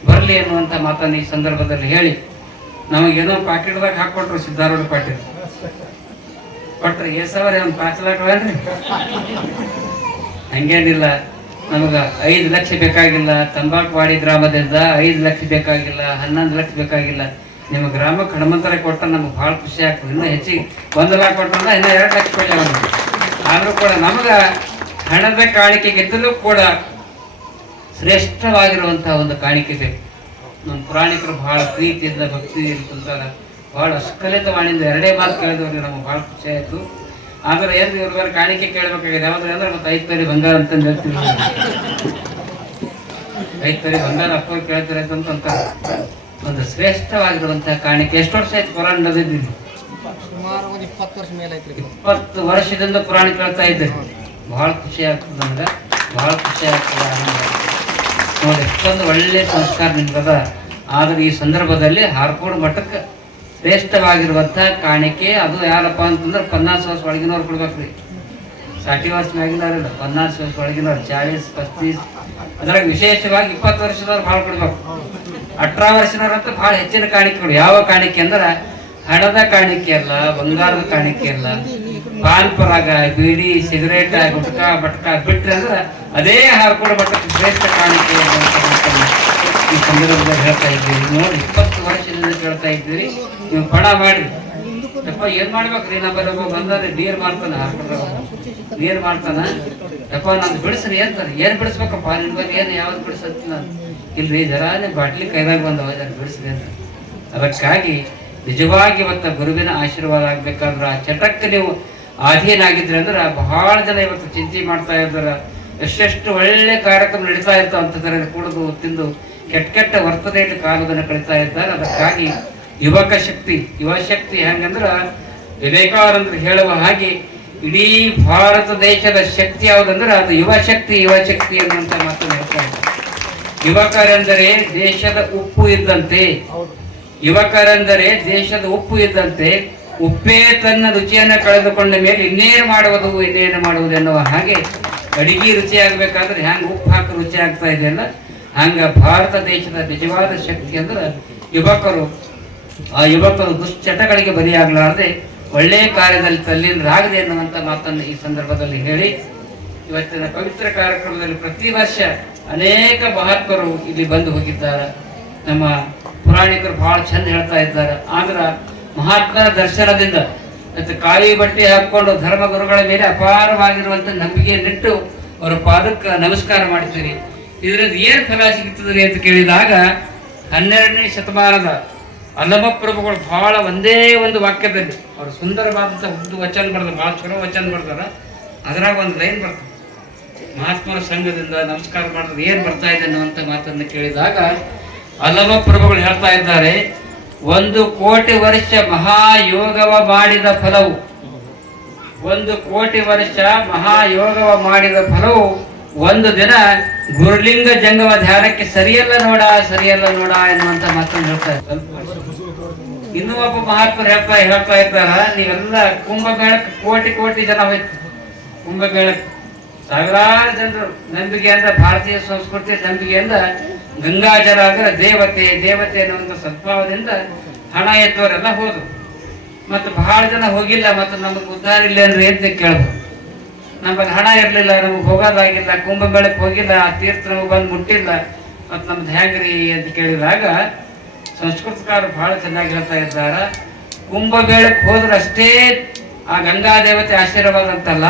ಬರಲಿ ಅನ್ನುವಂಥ ಮಾತನ್ನು ಈ ಸಂದರ್ಭದಲ್ಲಿ ಹೇಳಿ. ನಮಗೇನೋ ಪಾಕೆಟ್ದಾಗ ಹಾಕ್ಕೊಟ್ರು ಸಿದ್ಧಾರೂಢ ಪಾಟೀಲ್. ಕೊಟ್ರೆ ಏ ಸಾವಿರ ಒಂದು ಪಾಚ್ ಲಾಟ್ವೇನ್ರಿ ಹಂಗೇನಿಲ್ಲ, ನಮಗೆ ಐದು ಲಕ್ಷ ಬೇಕಾಗಿಲ್ಲ ತಂಬಾಕುವಾಡಿ ಗ್ರಾಮದಿಂದ ಐದು ಲಕ್ಷ ಬೇಕಾಗಿಲ್ಲ, ಹನ್ನೊಂದು ಲಕ್ಷ ಬೇಕಾಗಿಲ್ಲ. ನಿಮ್ಮ ಗ್ರಾಮಕ್ಕೆ ಹನುಮಂತರ ಕೊಟ್ಟ ನಮ್ಗೆ ಭಾಳ ಖುಷಿ ಆಗ್ತದೆ. ಇನ್ನೂ ಹೆಚ್ಚಿಗೆ ಒಂದು ಲಕ್ಷ ಕೊಟ್ಟಂದ್ರೆ ಇನ್ನೂ ಎರಡು ಲಕ್ಷ ನಮಗೆ ಆದರೂ ಕೂಡ ನಮ್ಗೆ ಹಣದ ಕಾಣಿಕೆಗಿಂತಲೂ ಕೂಡ ಶ್ರೇಷ್ಠವಾಗಿರುವಂಥ ಒಂದು ಕಾಣಿಕೆ ಬೇಕು. ನಮ್ಮ ಪುರಾಣಿಕರು ಬಹಳ ಪ್ರೀತಿಯಿಂದ ಭಕ್ತಿ ಕುಂತಾರ. ಬಹಳ ಅಸ್ಖಲಿತವಾಣಿಯಿಂದ ಎರಡೇ ಮಾತು ಕೇಳಿದವ್ರಿಗೆ ನಮಗೆ ಭಾಳ ಖುಷಿ ಆಯಿತು. ಆದ್ರೆ ಏನು ಇವ್ರ ಕಾಣಿಕೆ ಕೇಳಬೇಕಾಗಿದೆ? ಯಾವ್ದು ಅಂದ್ರೆ ಮತ್ತೆ ಐದು ತರಿ ಬಂಗಾರ ಅಂತಂದು ಹೇಳ್ತೀವಿ ಐದು ತರಿ ಬಂಗಾರ ಅಪ್ಪ ಕೇಳ್ತಾರೆ ಅಂತ ಅಂತಾರೆ. ಒಂದು ಶ್ರೇಷ್ಠವಾಗಿರುವಂತಹ ಕಾಣಿಕೆ ಎಷ್ಟು ವರ್ಷ ಆಯ್ತು ಪುರಾಣ ನಡೆದಿದ್ದೀವಿ ಸುಮಾರು ಒಂದು ಇಪ್ಪತ್ತು ವರ್ಷ ಮೇಲೆ ಐತ್ರಿ ಇಪ್ಪತ್ತು ವರ್ಷದಿಂದ ಪುರಾಣ ಕೇಳ್ತಾ ಇದ್ದೆ. ಬಹಳ ಖುಷಿ ಆಗ್ತದೆ ನನಗೆ ಬಹಳ ಖುಷಿ ಆಗ್ತದೆ. ನೋಡಿ ಎಷ್ಟೊಂದು ಒಳ್ಳೆ ಸಂಸ್ಕಾರ ನಿಮ್ಗದ ಆದ್ರೆ ಈ ಸಂದರ್ಭದಲ್ಲಿ ಹಾರ್ಕೋಡ್ ಮಠಕ್ಕೆ ಶ್ರೇಷ್ಠವಾಗಿರುವಂಥ ಕಾಣಿಕೆ ಅದು ಯಾರಪ್ಪ ಅಂತಂದ್ರೆ ಪನ್ನಾಸ್ ವರ್ಷ ಒಳಗಿನವ್ರು ಕೊಡ್ಬೇಕ್ರಿ ಸಾಟಿ ವರ್ಷ ಮ್ಯಾಗಿನವ್ರಿಲ್ಲ ಪನ್ನಾಸ್ ವರ್ಷ ಒಳಗಿನವ್ರು ಚಾಳೀಸ್ ಪಸ್ತೀಸ್. ಅದ್ರಾಗ ವಿಶೇಷವಾಗಿ ಇಪ್ಪತ್ತು ವರ್ಷದವ್ರು ಭಾಳ ಕೊಡ್ಬೇಕು. ಅಠರ ವರ್ಷದವ್ರಂತ ಭಾಳ ಹೆಚ್ಚಿನ ಕಾಣಿಕೆಗಳು. ಯಾವ ಕಾಣಿಕೆ ಅಂದ್ರೆ ಹಣದ ಕಾಣಿಕೆ ಅಲ್ಲ, ಬಂಗಾರದ ಕಾಣಿಕೆ ಅಲ್ಲ. ಪಾನ್ ಪರಾಗ ಬೀಡಿ, ಸಿಗರೇಟ್, ಗುಟ್ಕ, ಬಟ್ಕ ಬಿಟ್ರೆ ಅಂದ್ರೆ ಅದೇ ಹಾರ್ಕೊಂಡು ಮಟ್ಟಕ್ಕೆ ಶ್ರೇಷ್ಠ ಕಾಣಿಕೆ ಈ ಸಂದರ್ಭದಲ್ಲಿ ಹೇಳ್ತಾ ಇದ್ದೀರಿ ನೋಡಿ, ಇಪ್ಪತ್ತು ವರ್ಷದಿಂದ ಕೇಳ್ತಾ ಇದ್ದೀರಿ. ನೀವು ಪಣ ಮಾಡಿ. ಯಪ್ಪ, ಏನ್ ಮಾಡ್ಬೇಕ್ರಿ ನಾ ಒಬ್ಬ ಬಂದ್ರೆ ನೀರ್ ಮಾಡ್ತಾನ ಹಾರ್ಕೊಂಡ್ರ ನೀರ್ ಮಾಡ್ತಾನ ಯಪ್ಪ ನಾನು ಬಿಡಿಸ್ರಿ ಏನ್ ಏನ್ ಬಿಡಿಸ್ಬೇಕಪ್ಪ? ನಿನ್ ಬಗ್ಗೆ ಏನ್ ಯಾವ್ದು ಬಿಡಿಸತ್ತಿ ನಾನು ಇಲ್ರಿ ಜರಾನೆ ಬಾಟ್ಲಿ ಕೈದಾಗ ಬಂದವ ಬಿಡಿಸಿದೆ ಅಂತ. ಅದಕ್ಕಾಗಿ ನಿಜವಾಗಿ ಇವತ್ತು ಗುರುವಿನ ಆಶೀರ್ವಾದ ಆಗ್ಬೇಕಂದ್ರೆ ಆ ಚಟಕ್ಕೆ ನೀವು ಅಧೀನಾಗಿದ್ರಿ ಅಂದ್ರೆ ಬಹಳ ಜನ ಇವತ್ತು ಚಿಂತೆ ಮಾಡ್ತಾ ಇದ್ದಾರೆ ಎಷ್ಟೆಷ್ಟು ಒಳ್ಳೆ ಕಾರ್ಯಕ್ರಮ ನಡೀತಾ ಇರ್ತಾವ ಅಂತಂದ್ರೆ ಕುಡಿದು, ತಿಂದು, ಕೆಟ್ಟ ಕೆಟ್ಟ ವರ್ತನೆಯಲ್ಲಿ ಕಾಲವನ್ನು ಕಳೀತಾ ಇದ್ದಾರೆ ಅದಕ್ಕಾಗಿ ಯುವಕ ಶಕ್ತಿ, ಯುವ ಶಕ್ತಿ ಹೆಂಗಂದ್ರ ವಿವೇಕಾನಂದರು ಹೇಳುವ ಹಾಗೆ ಇಡೀ ಭಾರತ ದೇಶದ ಶಕ್ತಿ ಯಾವುದಂದ್ರೆ ಅದು ಯುವ ಶಕ್ತಿ ಯುವ ಶಕ್ತಿ ಅನ್ನುವಂಥ ಮಾತನ್ನು ಹೇಳ್ತಾ ಇದ್ದಾರೆ. ಯುವಕರೆಂದರೆ ದೇಶದ ಉಪ್ಪು ಇದ್ದಂತೆ. ಯುವಕರೆಂದರೆ ದೇಶದ ಉಪ್ಪು ಇದ್ದಂತೆ. ಉಪ್ಪೇ ತನ್ನ ರುಚಿಯನ್ನು ಕಳೆದುಕೊಂಡ ಮೇಲೆ ಇನ್ನೇನು ಮಾಡುವುದು ಇನ್ನೇನು ಮಾಡುವುದು ಎನ್ನುವ ಹಾಗೆ ಅಡಿಗೆ ರುಚಿ ಆಗಬೇಕಾದ್ರೆ ಹ್ಯಾಂಗ ಉಪ್ಪು ಹಾಕಿ ರುಚಿ ಆಗ್ತಾ ಇದೆಯಲ್ಲ ಹಂಗ ಭಾರತ ದೇಶದ ನಿಜವಾದ ಶಕ್ತಿ ಅಂದ್ರೆ ಯುವಕರು ಆ ಯುವಕರು ದುಶ್ಚಟಗಳಿಗೆ ಬಲಿಯಾಗಲಾರದೆ ಒಳ್ಳೆಯ ಕಾರ್ಯದಲ್ಲಿ ತಲ್ಲೀನರಾಗದೆ ಎನ್ನುವಂತ ಮಾತನ್ನು ಈ ಸಂದರ್ಭದಲ್ಲಿ ಹೇಳಿ ಇವತ್ತಿನ ಪವಿತ್ರ ಕಾರ್ಯಕ್ರಮದಲ್ಲಿ ಪ್ರತಿ ವರ್ಷ ಅನೇಕ ಮಹಾತ್ಮರು ಇಲ್ಲಿ ಬಂದು ಹೋಗಿದ್ದಾರೆ. ನಮ್ಮ ಪುರಾಣಿಕರು ಬಹಳ ಚಂದ ಹೇಳ್ತಾ ಇದ್ದಾರೆ. ಆದ್ರ ಮಹಾತ್ಮರ ದರ್ಶನದಿಂದ ಮತ್ತು ಕಾಳಿ ಬಟ್ಟೆ ಹಾಕೊಂಡು ಧರ್ಮಗುರುಗಳ ಮೇಲೆ ಅಪಾರವಾಗಿರುವಂತ ನಂಬಿಕೆಯನ್ನಿಟ್ಟು ಅವರ ಪಾದಕ್ಕೆ ನಮಸ್ಕಾರ ಮಾಡ್ತೀರಿ. ಇದರಿಂದ ಏನ್ ಫಲ ಸಿಗ್ತದ್ರಿ ಅಂತ ಕೇಳಿದಾಗ ಹನ್ನೆರಡನೇ ಶತಮಾನದ ಅಲ್ಲಮ ಪ್ರಭುಗಳು ಬಹಳ ಒಂದೇ ಒಂದು ವಾಕ್ಯದಲ್ಲಿ, ಅವರು ಸುಂದರವಾದಂಥ ಒಂದು ವಚನ ಬರ್ತಾರೆ ಬಹಳ ಚಲೋ ವಚನ ಬರ್ತಾರೆ ಅದ್ರಾಗ ಒಂದು ಲೈನ್ ಬರ್ತದೆ. ಮಹಾತ್ಮರ ಸಂಘದಿಂದ ನಮಸ್ಕಾರ ಮಾಡಿದ್ರೆ ಏನು ಬರ್ತಾ ಇದೆ ಅನ್ನುವಂತ ಮಾತನ್ನು ಕೇಳಿದಾಗ ಹಲವ ಪ್ರಭುಗಳು ಹೇಳ್ತಾ ಇದ್ದಾರೆ, ಒಂದು ಕೋಟಿ ವರ್ಷ ಮಹಾಯೋಗವ ಮಾಡಿದ ಫಲವು, ಒಂದು ಕೋಟಿ ವರ್ಷ ಮಹಾಯೋಗವ ಮಾಡಿದ ಫಲವು, ಒಂದು ದಿನ ಗುರುಲಿಂಗ ಜಂಗಮ ಧ್ಯಾನಕ್ಕೆ ಸರಿಯಲ್ಲ ನೋಡ ಸರಿಯಲ್ಲ ನೋಡ ಎನ್ನುವಂತ ಮಾತನ್ನು ಹೇಳ್ತಾ ಇದ್ದಾರೆ. ಇನ್ನೂ ಒಬ್ಬ ಮಹಾತ್ಮರು ಹೇಳ್ತಾ ಹೇಳ್ತಾ ಇದ್ದಾರ, ನೀವೆಲ್ಲ ಕುಂಭಮೇಳಕ್ಕೆ ಕೋಟಿ ಕೋಟಿ ಜನ ಹೋಯ್ತು. ಕುಂಭಮೇಳಕ್ಕೆ. ಸಾವಿರಾರು ಜನರು ನಂಬಿಕೆಯಿಂದ ಭಾರತೀಯ ಸಂಸ್ಕೃತಿ ನಂಬಿಕೆಯಿಂದ ಗಂಗಾಜಲ ಅಂದ್ರೆ ದೇವತೆ ದೇವತೆ ಅನ್ನೋ ಒಂದು ಸದ್ಭಾವದಿಂದ ಹಣ ಎತ್ತವರೆಲ್ಲ ಹೋದ್ರು. ಮತ್ತು ಬಹಳ ಜನ ಹೋಗಿಲ್ಲ, ಮತ್ತು ನಮಗೆ ಉದ್ದಾರ ಇಲ್ಲ ಅಂದ್ರೆ ಅಂತ ಕೇಳ್ಬೋದು? ನಮಗೆ ಹಣ ಇರಲಿಲ್ಲ, ನಮಗೆ ಹೋಗೋದಾಗಿಲ್ಲ, ಕುಂಭಮೇಳಕ್ಕೆ ಹೋಗಿಲ್ಲ, ಆ ತೀರ್ಥ ನಮಗೆ ಬಂದು ಮುಟ್ಟಿಲ್ಲ. ಮತ್ತು ನಮ್ದು ಹೆಂಗ್ರಿ ಅಂತ ಕೇಳಿದಾಗ ಸಂಸ್ಕೃತಕಾರರು ಬಹಳ ಚೆನ್ನಾಗಿ ಹೇಳ್ತಾ ಇದ್ದಾರೆ. ಕುಂಭಮೇಳಕ್ಕೆ ಹೋದ್ರೆ ಅಷ್ಟೇ ಆ ಗಂಗಾ ದೇವತೆ ಆಶೀರ್ವಾದ ಅಂತಲ್ಲ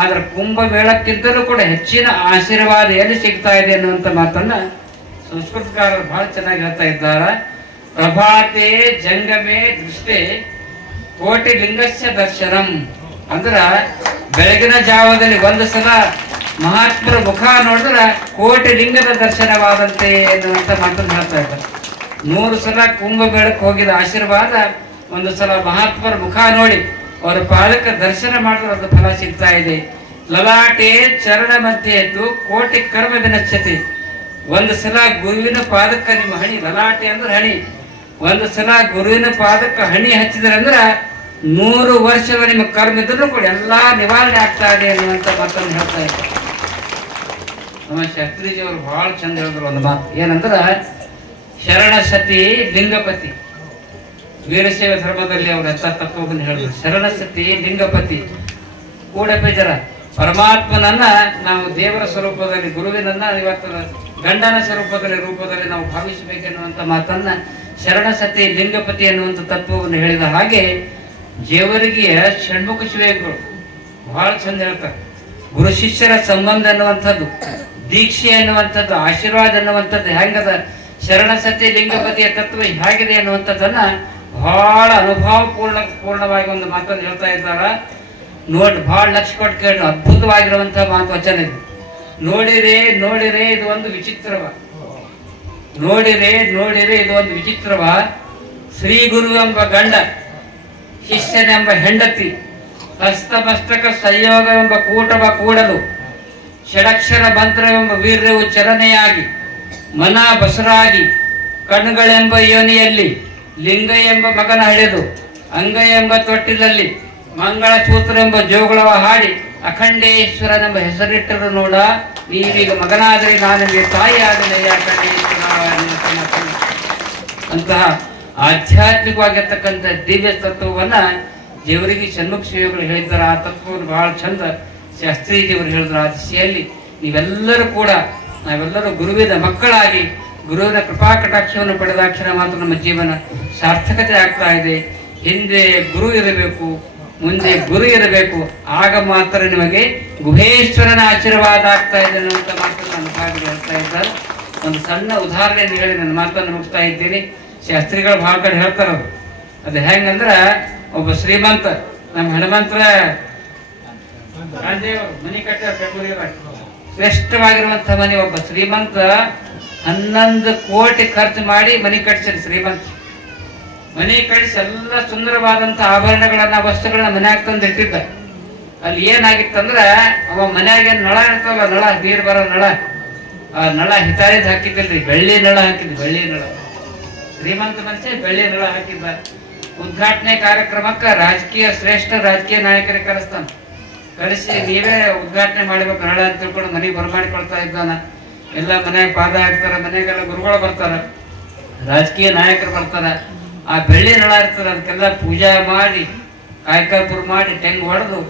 ಆದ್ರೆ ಕುಂಭಮೇಳಕ್ಕಿಂತಲೂ ಕೂಡ ಹೆಚ್ಚಿನ ಆಶೀರ್ವಾದ ಎಲ್ಲಿ ಸಿಗ್ತಾ ಇದೆ ಅನ್ನುವಂಥ ಮಾತನ್ನ ಸಂಸ್ಕೃತಕಾರರು ಬಹಳ ಚೆನ್ನಾಗಿ ಹೇಳ್ತಾ ಇದ್ದಾರೆ. ಪ್ರಭಾತೆ ಜಂಗಮೆ ದೃಷ್ಟಿ ಕೋಟಿ ಲಿಂಗಸ್ಯ ದರ್ಶನಂ. ಅಂದ್ರ ಬೆಳಗಿನ ಜಾವದಲ್ಲಿ ಒಂದು ಸಲ ಮಹಾತ್ಮರ ಮುಖ ನೋಡಿದ್ರೆ ಕೋಟಿ ಲಿಂಗದ ದರ್ಶನವಾದಂತೆ ಎನ್ನುವಂತ ಮಾತನ್ನು ಹೇಳ್ತಾ ಇದ್ದಾರೆ. ನೂರು ಸಲ ಕುಂಭಮೇಳಕ್ಕೆ ಹೋಗಿದ ಆಶೀರ್ವಾದ ಒಂದು ಸಲ ಮಹಾತ್ಮರ ಮುಖ ನೋಡಿ ಅವರ ಪಾದಕ ದರ್ಶನ ಮಾಡಿದ್ರೆ ಒಂದು ಫಲ ಸಿಗ್ತಾ ಇದೆ. ಲಲಾಟೆ ಚರಣ ಮಧ್ಯೆ ಎದ್ದು ಕೋಟಿ ಕರ್ಮ ವಿನಶ್ಯತೆ. ಒಂದು ಸಲ ಗುರುವಿನ ಪಾದಕ್ಕೆ ನಿಮ್ಮ ಹಣಿ, ಲಲಾಟೆ ಅಂದ್ರೆ ಹಣಿ. ಒಂದು ಸಲ ಗುರುವಿನ ಪಾದಕ್ಕೆ ಹಣಿ ಹಚ್ಚಿದ್ರೆ ಅಂದ್ರೆ ನೂರು ವರ್ಷದ ನಿಮ್ಮ ಕರ್ಮ ಇದ್ರೂ ಕೂಡ ಎಲ್ಲಾ ನಿವಾರಣೆ ಆಗ್ತಾ ಇದೆ ಅನ್ನುವಂತ ಮಾತನ್ನು ಹೇಳ್ತಾ ಇದ್ದಾರೆ. ನಮ್ಮ ಶಾಸ್ತ್ರೀಜಿ ಅವರು ಬಹಳ ಚಂದ ಹೇಳಿದ್ರು ಒಂದು ಮಾತು. ಏನಂದ್ರ ಶರಣ ಸತಿ ಲಿಂಗಪತಿ. ವೀರಶೈವ ಧರ್ಮದಲ್ಲಿ ಅವರು ಎಂತ ತತ್ವವನ್ನು ಹೇಳಿದ್ರು. ಶರಣ ಸತಿ ಲಿಂಗಪತಿ, ಕೂಡ ಬೇಜಾರ ಪರಮಾತ್ಮನನ್ನ ನಾವು ದೇವರ ಸ್ವರೂಪದಲ್ಲಿ, ಗುರುವಿನನ್ನ ಇವತ್ತು ಗಂಡನ ಸ್ವರೂಪದಲ್ಲಿ, ರೂಪದಲ್ಲಿ ನಾವು ಭಾವಿಸಬೇಕೆನ್ನುವಂತ ಮಾತನ್ನ ಶರಣ ಸತಿ ಲಿಂಗಪತಿ ಅನ್ನುವಂಥ ತತ್ವವನ್ನು ಹೇಳಿದ ಹಾಗೆ ಜೇವರಿಗೆ ಷಣ್ಮುಖ ಶಿವೇಗಳು ಬಹಳ ಚಂದ ಹೇಳ್ತಾರೆ. ಗುರು ಶಿಷ್ಯರ ಸಂಬಂಧ ಅನ್ನುವಂಥದ್ದು ದೀಕ್ಷೆ ಅನ್ನುವಂಥದ್ದು ಆಶೀರ್ವಾದ ಅನ್ನುವಂಥದ್ದು ಹೆಂಗದ? ಶರಣ ಸತಿ ಲಿಂಗಪತಿಯ ತತ್ವ ಹೇಗಿದೆ ಅನ್ನುವಂಥದ್ದನ್ನ ಬಹಳ ಅನುಭವ ಪೂರ್ಣ ಪೂರ್ಣವಾಗಿ ಒಂದು ಮಾತನ್ನು ಹೇಳ್ತಾ ಇದ್ದಾರ. ನೋಡಿ, ಬಹಳ ಲಕ್ಷ ಕೊಟ್ಟು ಕೇಳಿ ಅದ್ಭುತವಾಗಿರುವಂತಹ ಮಾತು ವಚನ ಇದು. ನೋಡಿರೆ ನೋಡಿರೆ, ಇದು ಒಂದು ವಿಚಿತ್ರವ. ನೋಡಿರೆ ನೋಡಿರೆ, ಇದು ಒಂದು ವಿಚಿತ್ರವ. ಶ್ರೀ ಗುರು ಎಂಬ ಗಂಡ, ಶಿಷ್ಯನೆಂಬ ಹೆಂಡತಿ ಹಸ್ತಮಸ್ತಕ ಎಂಬ ಕೂಟವ ಕೂಡಲು, ಷಡಕ್ಷರ ಮಂತ್ರವೆಂಬ ವೀರ್ಯವು ಚಲನೆಯಾಗಿ, ಮನ ಬಸರಾಗಿ ಕಣ್ಗಳೆಂಬ ಯೋನಿಯಲ್ಲಿ ಲಿಂಗ ಎಂಬ ಮಗನ ಹಡೆದು, ಅಂಗ ಎಂಬ ತೊಟ್ಟಿಲಲ್ಲಿ ಮಂಗಳ ಸೂತ್ರ ಎಂಬ ಜೋಗುಳವ ಹಾಡಿ ಅಖಂಡೇಶ್ವರನೆಂಬ ಹೆಸರಿಟ್ಟರು ನೋಡ, ನೀವೀಗ ಮಗನಾದರೆ ನಾನಿಗೆ ತಾಯಿ ಆಗಲೇ ಅಖಂಡೇಶ್ವರ ಅಂತಹ ಆಧ್ಯಾತ್ಮಿಕವಾಗಿರ್ತಕ್ಕಂಥ ದಿವ್ಯ ತತ್ವವನ್ನು ದೇವರಿಗೆ ಷಣ್ಮುಖ ಶಿವಗಳು ಹೇಳಿದ್ದಾರೆ. ಆ ತತ್ವವನ್ನು ಬಹಳ ಚಂದ ಶಾಸ್ತ್ರೀ ದೇವರು ಹೇಳಿದ್ರು. ಆ ದಿಶೆಯಲ್ಲಿ ನೀವೆಲ್ಲರೂ ಕೂಡ, ನಾವೆಲ್ಲರೂ ಗುರುವಿನ ಮಕ್ಕಳಾಗಿ ಗುರುವಿನ ಕೃಪಾ ಕಟಾಕ್ಷವನ್ನು ಪಡೆದಾಕ್ಷಣ ಮಾತ್ರ ನಮ್ಮ ಜೀವನ ಸಾರ್ಥಕತೆ ಆಗ್ತಾ ಇದೆ. ಹಿಂದೆ ಗುರು ಇರಬೇಕು, ಮುಂದೆ ಗುರು ಇರಬೇಕು. ಆಗ ಮಾತ್ರ ನಿಮಗೆ ಗುಹೇಶ್ವರನ ಆಶೀರ್ವಾದ ಆಗ್ತಾ ಇದೆ ಅನ್ನುವಂಥ ಮಾತ್ರ ನನ್ನ ಹೇಳ್ತಾ ಇದ್ದಾರೆ ಒಂದು ಸಣ್ಣ ಉದಾಹರಣೆಯನ್ನು ಹೇಳಿ, ನನ್ನ ಮಾತನ್ನು ಮುಗಿಸ್ತಾ ಇದ್ದೀನಿ. ಶಾಸ್ತ್ರಿಗಳು ಭಾಳ ಕಡೆ ಹೇಳ್ತಾರ ಅದು ಹೆಂಗಂದ್ರೆ ಒಬ್ಬ ಶ್ರೀಮಂತ, ನಮ್ಮ ಹನುಮಂತರ ಮನೆ ಬೆಂಗಳೂರಾಗ ಶ್ರೇಷ್ಠವಾಗಿರುವಂಥ ಮನೆ ಒಬ್ಬ ಶ್ರೀಮಂತ ಹನ್ನೊಂದು ಕೋಟಿ ಖರ್ಚು ಮಾಡಿ ಮನೆ ಕಟ್ಸಿರಿ ಶ್ರೀಮಂತ. ಮನೆ ಕಟ್ಸಿ ಎಲ್ಲ ಸುಂದರವಾದಂಥ ಆಭರಣಗಳನ್ನ, ವಸ್ತುಗಳನ್ನ ಮನ್ಯಾಗ ತಂದು ಇಟ್ಟಿದ್ದ. ಅಲ್ಲಿ ಏನಾಗಿತ್ತಂದ್ರ, ಅವ ಮನ್ಯಾಗ ಏನ್ ನಳ ಇರ್ತಾವಲ್ಲ, ನಳ, ನೀರ್ ಬರೋ ನಳ, ಆ ನಳ ಹಿತಾರಿದ್ ಹಾಕಿದ್ದಿಲ್ರಿ, ಬೆಳ್ಳಿ ನಳ ಹಾಕಿದ್ ಬೆಳ್ಳಿ ನಳ. ಶ್ರೀಮಂತ ಮನುಷ್ಯ ಬೆಳ್ಳಿ ನಳ ಹಾಕಿದ್ದ. ಉದ್ಘಾಟನೆ ಕಾರ್ಯಕ್ರಮಕ್ಕ ರಾಜಕೀಯ ಶ್ರೇಷ್ಠ ರಾಜಕೀಯ ನಾಯಕರಿಗೆ ಕರೆಸ್ತಾನ. ಕರೆಸಿ ನೀವೇ ಉದ್ಘಾಟನೆ ಮಾಡ್ಬೇಕು, ನಳ ಅಂತ ತಿಳ್ಕೊಂಡು ಮನೆಗೆ ಬರಮಾಡಿಕೊಳ್ತಾ ಇದ್ದಾನ. ಎಲ್ಲ ಮನೆಯಾಗ ಪಾದ ಹಾಕ್ತಾರ ಮನೆಗೆಲ್ಲ ಗುರುಗಳು ಬರ್ತಾರೆ, ರಾಜಕೀಯ ನಾಯಕರು ಬರ್ತಾರೆ, ಆ ಬೆಳ್ಳಿ ನಳ ಇರ್ತಾರೆ ಅದಕ್ಕೆಲ್ಲ ಪೂಜಾ ಮಾಡಿ ಕಾಯ್ಕಾಪುರ ಮಾಡಿ ಟೆಂಗ್ ಹೊಡೆದು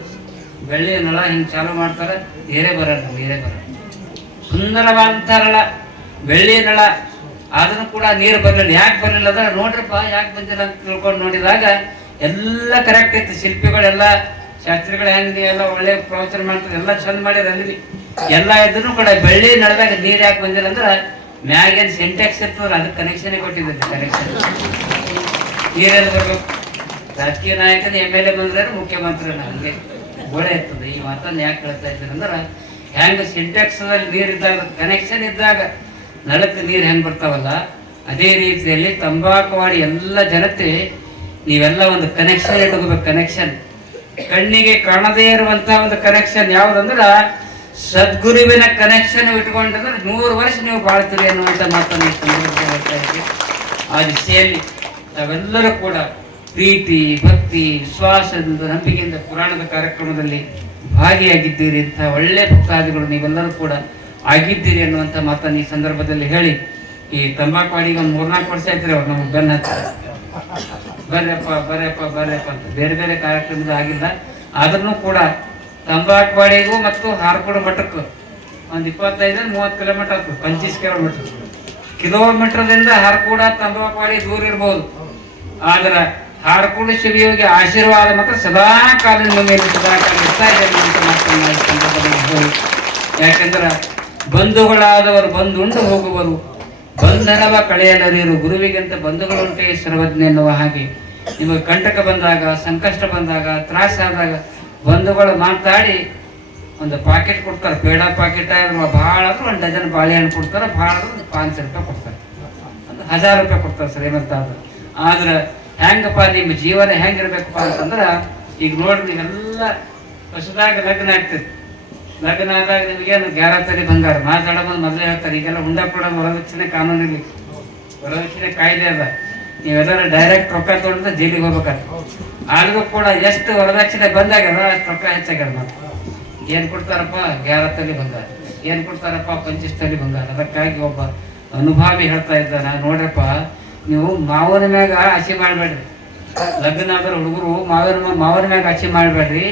ಬೆಳ್ಳಿ ನಳ ಹಿಂಗೆ ಚಾಲು ಮಾಡ್ತಾರೆ, ನೀರೇ ಬರಲ್ಲ ನೀರೇ ಬರಲ್ಲ. ಸುಂದರವಾದಂಥ ನಳ ಬೆಳ್ಳಿ ನಳ ಅದನ್ನು ಕೂಡ ನೀರು ಬರಲಿಲ್ಲ, ಯಾಕೆ ಬರಲಿಲ್ಲ ಅಂದ್ರೆ ನೋಡ್ರಪ್ಪ, ಯಾಕೆ ಬಂದಿಲ್ಲ ಅಂತ ತಿಳ್ಕೊಂಡು ನೋಡಿದಾಗ ಎಲ್ಲ ಕರೆಕ್ಟ್ ಇತ್ತು ಶಿಲ್ಪಿಗಳೆಲ್ಲ, ಶಾಸ್ತ್ರಿಗಳು ಹೆಂಗೆ ಎಲ್ಲ ಒಳ್ಳೆ ಪ್ರವಚನ ಮಾಡ್ತಾರೆ, ಎಲ್ಲ ಚಂದ ಮಾಡ್ಯಾರ ಅಲ್ಲಿ. ಎಲ್ಲ ಇದ್ರು ಕೂಡ ಬೆಳ್ಳಿ ನಡೆದಾಗ ನೀರ್ ಯಾಕೆ ಬಂದಿಲ್ಲ ಅಂದ್ರೆ ಮ್ಯಾಗೇನ್ ಸಿಂಟೆಕ್ಸ್ ಇರ್ತದಲ್ಲ ಅದಕ್ಕೆ ಕನೆಕ್ಷನ್ ಕೊಟ್ಟಿದ್ದಾರೆ ಕನೆಕ್ಷನ್ ನೀರಲ್ಲಿ ಬರ್ಬೇಕು. ರಾಜಕೀಯ ನಾಯಕನ ಎಂ ಎಲ್ ಎ ಬಂದ್ರೆ ಮುಖ್ಯಮಂತ್ರಿ ಹಂಗೆ ಗೋಳೆ ಇರ್ತದೆ ಈ ಮಾತನ್ನು ಯಾಕೆ ಕೇಳ್ತಾ ಇದ್ದೀರ ಅಂದ್ರೆ, ಹೆಂಗ ಸಿಂಟೆಕ್ಸ್ದಲ್ಲಿ ನೀರು ಇದ್ದಾಗ ಕನೆಕ್ಷನ್ ಇದ್ದಾಗ ನಳಕ್ಕೆ ನೀರು ಹೆಂಗೆ ಬರ್ತಾವಲ್ಲ, ಅದೇ ರೀತಿಯಲ್ಲಿ ತಂಬಾಕುವಾಡಿ ಎಲ್ಲ ಜನತೆ ನೀವೆಲ್ಲ ಒಂದು ಕನೆಕ್ಷನ್ ಇಟ್ಕೋಬೇಕು ಕನೆಕ್ಷನ್ ಕಣ್ಣಿಗೆ ಕಾಣದೇ ಇರುವಂತ ಒಂದು ಕನೆಕ್ಷನ್ ಯಾವುದಂದ್ರೆ ಸದ್ಗುರುವಿನ ಕನೆಕ್ಷನ್ ಇಟ್ಕೊಂಡ್ರೆ ನೂರು ವರ್ಷ ನೀವು ಬಾಳ್ತೀರಿ ಅನ್ನುವಂಥ ಮಾತನ್ನು ಆ ದಿಶೆಯಲ್ಲಿ ತಾವೆಲ್ಲರೂ ಕೂಡ ಪ್ರೀತಿ, ಭಕ್ತಿ ವಿಶ್ವಾಸದಿಂದ ನಂಬಿಕೆಯಿಂದ ಪುರಾಣದ ಕಾರ್ಯಕ್ರಮದಲ್ಲಿ ಭಾಗಿಯಾಗಿದ್ದೀರಿ. ಇಂಥ ಒಳ್ಳೆ ಭಕ್ತಾದಿಗಳು ನೀವೆಲ್ಲರೂ ಕೂಡ ಆಗಿದ್ದೀರಿ ಅನ್ನುವಂಥ ಮಾತನ್ನು ಈ ಸಂದರ್ಭದಲ್ಲಿ ಹೇಳಿ. ಈ ತಂಬಾಕುವಾಡಿಗೆ ಒಂದು ಮೂರ್ನಾಲ್ಕು ವರ್ಷ ಆಯ್ತು ಅವ್ರು ನಮ್ಗೆ ಬೆನ್ನ ಬರ್ರಪ್ಪ ಬರ್ರಪ್ಪ ಬರ್ರಪ್ಪ ಅಂತ ಬೇರೆ ಬೇರೆ ಕಾರ್ಯಕ್ರಮದ ಆಗಿಲ್ಲ. ಆದ್ರೂ ಕೂಡ ತಂಬಾಕುವಾಡಿಗೂ ಮತ್ತು ಹಾರ್ಕೋಡು ಮಠಕ್ಕೂ ಒಂದು ಇಪ್ಪತ್ತೈದರಿಂದ ಮೂವತ್ತು ಕಿಲೋಮೀಟರ್ ಆಗ್ತದೆ. ಪಂಚೀಸ್ ಕಿಲೋಮೀಟರ್ ಕಿಲೋಮೀಟರ್ದಿಂದ ಹಾರ್ಕೂಡ, ತಂಬಾಕುವಾಡಿ ದೂರ ಇರ್ಬೋದು. ಆದ್ರೆ ಹಾರ್ಕೂಡ ಶಿವಿಯೋಗಿ ಆಶೀರ್ವಾದ ಮಾತ್ರ ಸದಾ ಕಾಲದ ಸದಾ ಕಾಲ ಇರ್ತಾ ಇದೆ. ಯಾಕೆಂದ್ರೆ ಬಂಧುಗಳಾದವರು ಬಂದುಂಡು ಹೋಗುವರು. ಬಂಧನವ ಕಳೆಯಲರಿರು ಗುರುವಿಗಿಂತ ಬಂಧುಗಳುಂಟೆ ಸರ್ವಜ್ಞ ಎನ್ನುವ ಹಾಗೆ ನಿಮಗೆ ಕಂಟಕ ಬಂದಾಗ, ಸಂಕಷ್ಟ ಬಂದಾಗ ತ್ರಾಸಾದಾಗ ಬಂಧುಗಳು ಮಾತಾಡಿ, ಒಂದು ಪಾಕೆಟ್ ಕೊಡ್ತಾರೆ, ಪೇಡ ಪಾಕೆಟ್ ಭಾಳ ಅಂದ್ರೆ ಒಂದು ಡಜನ್ ಬಾಳೆಹಣ್ಣು ಕೊಡ್ತಾರೆ, ಭಾಳ ಅಂದ್ರೆ ಪಾಂಚ್ ರೂಪಾಯಿ ಕೊಡ್ತಾರೆ. ಒಂದು ಹಜಾರ್ ರೂಪಾಯಿ ಕೊಡ್ತಾರೆ ಶ್ರೀಮಂತ ಆದ್ರೆ. ಆದ್ರೆ ಹೆಂಗಪ್ಪ, ನಿಮ್ಮ ಜೀವನ ಹೆಂಗಿರ್ಬೇಕಪ್ಪ ಅಂತಂದ್ರೆ, ಈಗ ನೋಡ್ರಿ ನೀವೆಲ್ಲ ಹೊಸದಾಗ ಲಗ್ನ ಆಗ್ತೈತಿ ಲಗ್ನ ಆದಾಗ ನಿಮಗೇನು ಗ್ಯಾರತರಿ ಬಂಗಾರ? ಮಾತಾಡೋ ಬಂದು ಮೊದಲೇ ಹೇಳ್ತಾರೆ, ಈಗೆಲ್ಲ ಉಂಡ ಕೊಡೋದು ವರದಕ್ಷಿಣೆ ಕಾನೂನಿಲ್ಲ ವರದಕ್ಷಿಣೆ ಕಾಯ್ದೆ ಅದ. ನೀವೆಲ್ಲರೂ ಡೈರೆಕ್ಟ್ ರೊಕ್ಕ ತೊಗೊಂಡ್ರೆ ಜೈಲಿಗೆ ಹೋಗ್ಬೇಕಾಗ್ತದೆ. ಆದ್ರೂ ಕೂಡ ಎಷ್ಟು ವರದಕ್ಷಿಣೆ ಬಂದಾಗ ಅಷ್ಟು ರೊಕ್ಕ ಹೆಚ್ಚಾಗ್ಯದ ಮತ್ತೆ ಏನು ಕೊಡ್ತಾರಪ್ಪ? ಗ್ಯಾರತ್ತಲ್ಲಿ ಬಂಗಾರ. ಏನು ಕೊಡ್ತಾರಪ್ಪ? ಪಂಚಸ್ಥಲ್ಲಿ ಬಂಗಾರ. ಅದಕ್ಕಾಗಿ ಒಬ್ಬ ಅನುಭವಿ ಹೇಳ್ತಾ ಇದ್ದಾನ ನೋಡ್ರಪ್ಪ, ನೀವು ಮಾವನ ಮ್ಯಾಗ ಹಸಿ ಮಾಡಬೇಡ್ರಿ. ಲಗ್ನ ಆದ್ರೆ ಹುಡುಗರು ಮಾವಿನ ಮಾವನ ಮ್ಯಾಗ ಹಸಿ ಮಾಡಬೇಡ್ರಿ.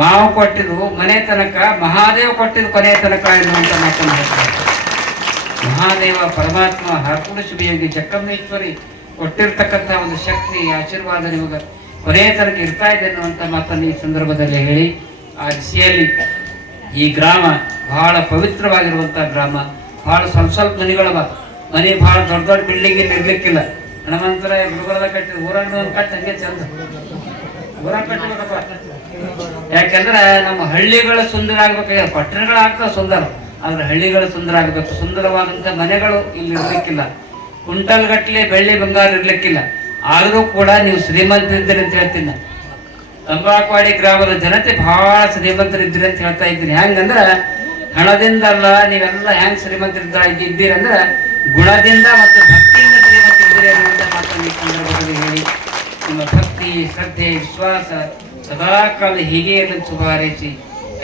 ಮಾವು ಕೊಟ್ಟಿದ್ದು ಮನೆ ತನಕ, ಮಹಾದೇವ ಕೊಟ್ಟಿದ್ದು ಕೊನೆ ತನಕ ಎನ್ನುವಂತ ಮಾತನ್ನು ಮಹಾದೇವ ಪರಮಾತ್ಮ ಹರಪುರುಷ ಬಿಯೋಗಿ ಜಕ್ಕಮೇಶ್ವರಿ ಕೊಟ್ಟಿರ್ತಕ್ಕಂಥ ಒಂದು ಶಕ್ತಿ, ಆಶೀರ್ವಾದ ನಿಮಗೆ ಕೊನೆಯ ತನಕ ಇರ್ತಾ ಇದೆ ಅನ್ನುವಂಥ ಮಾತನ್ನು ಈ ಸಂದರ್ಭದಲ್ಲಿ ಹೇಳಿ ಆ ದಿಸೆಯಲ್ಲಿ ಈ ಗ್ರಾಮ ಬಹಳ ಪವಿತ್ರವಾಗಿರುವಂಥ ಗ್ರಾಮ. ಬಹಳ ಸ್ವಲ್ಪ ಸ್ವಲ್ಪ ಮನೆಗಳವ ಮನೆ ಬಹಳ ದೊಡ್ಡ ದೊಡ್ಡ ಬಿಲ್ಡಿಂಗ್ ಇರ್ಲಿಕ್ಕಿಲ್ಲ. ಹನುಮಂತರ ಗುರುಬರದ ಕಟ್ಟಿದ ಊರಾಗ ಒಂದು ಕಟ್ಟ ಹಂಗೆ ಚಂದ. ಊರ ಕಟ್ಟಬೇಕಪ್ಪ ಯಾಕಂದ್ರೆ ನಮ್ಮ ಹಳ್ಳಿಗಳು ಸುಂದರ ಆಗ್ಬೇಕಾಗ ಪಟ್ಟಣಗಳಾಗ್ತಾವ ಸುಂದರ. ಆದ್ರೆ ಹಳ್ಳಿಗಳು ಸುಂದರ ಆಗ್ಬೇಕು. ಸುಂದರವಾದಂತ ಮನೆಗಳು ಇಲ್ಲಿ ಇರ್ಲಿಕ್ಕಿಲ್ಲ. ಕುಂಟಲ್ ಗಟ್ಟಲೆ ಬೆಳ್ಳಿ ಬಂಗಾರ ಇರ್ಲಿಕ್ಕಿಲ್ಲ. ಆದರೂ ಕೂಡ ನೀವು ಶ್ರೀಮಂತರಿದ್ದೀರಿ ಅಂತ ಹೇಳ್ತೀನಿ. ತಂಬಾಕವಾಡಿ ಗ್ರಾಮದ ಜನತೆ ಬಹಳ ಶ್ರೀಮಂತರಿದ್ದೀರಿ ಅಂತ ಹೇಳ್ತಾ ಇದ್ದೀನಿ. ಹೆಂಗಂದ್ರ ಹಣದಿಂದ ಅಲ್ಲ ನೀವೆಲ್ಲ ಹೆಂಗ್ ಇದ್ದೀರಿ ಅಂದ್ರೆ, ಗುಣದಿಂದ ಮತ್ತು ಭಕ್ತಿಯಿಂದ ಶ್ರೀಮಂತರಿದ್ದೀರಿ ಅನ್ನುವಂಥ ಮಾತನ್ನು ಈ ಸಂದರ್ಭದಲ್ಲಿ ಹೇಳಿ. ನಿಮ್ಮ ಭಕ್ತಿ, ಶ್ರದ್ಧೆ, ವಿಶ್ವಾಸ ಸದಾ ಕಾಲ ಹೀಗೆ ಇರಲಿ ಶುಭ ಹಾರೈಸಿ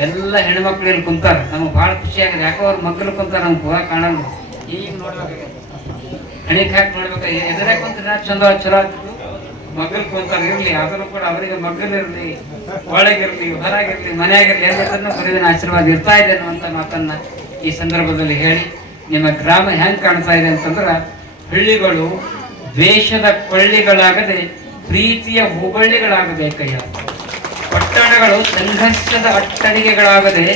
ಎಲ್ಲ ಹೆಣ್ಮಕ್ಳು ಇಲ್ಲಿ ಕುಂತಾರ. ನಮಗೆ ಭಾಳ ಖುಷಿ ಆಗಿದೆ ಯಾಕೋ ಅವ್ರ ಮಕ್ಕಳು ಕುಂತಾರ ನಮ್ಗೆ ಪೂರ ಕಾಣಲ್ಲ ಈಗ ನೋಡ್ಬೇಕು. ಹಣಿಕ್ ಹಾಕಿ ನೋಡ್ಬೇಕು ಎದುರೇ ಕುಂತ್ರ ಚಲೋ ಆಗ್ತಿತ್ತು. ಮಗ್ಗಲ್ ಕುಂತಾರ ಇರ್ಲಿ, ಆದರೂ ಕೂಡ ಅವರಿಗೆ ಮಕ್ಕಳಿರ್ಲಿ ಒಳಗಿರ್ಲಿ, ಹೊರಗಿರ್ಲಿ, ಮನೆಯಾಗಿರ್ಲಿ ಎಲ್ಲದನ್ನು ಗುರುವಿನ ಆಶೀರ್ವಾದ ಇರ್ತಾ ಇದೆ ಅನ್ನುವಂಥ ಮಾತನ್ನ ಈ ಸಂದರ್ಭದಲ್ಲಿ ಹೇಳಿ ನಿಮ್ಮ ಗ್ರಾಮ ಹೆಂಗೆ ಕಾಣ್ತಾ ಇದೆ ಅಂತಂದ್ರೆ, ಹಳ್ಳಿಗಳು ದ್ವೇಷದ ಕೊಳ್ಳಿಗಳಾಗದೆ, ಪ್ರೀತಿಯ ಹೂಬಳ್ಳಿಗಳಾಗಬೇಕಯ್ಯ ಪಟ್ಟಣಗಳು ಸಂಘರ್ಷದ ಅಟ್ಟಣಿಗೆಗಳಾಗದೆ,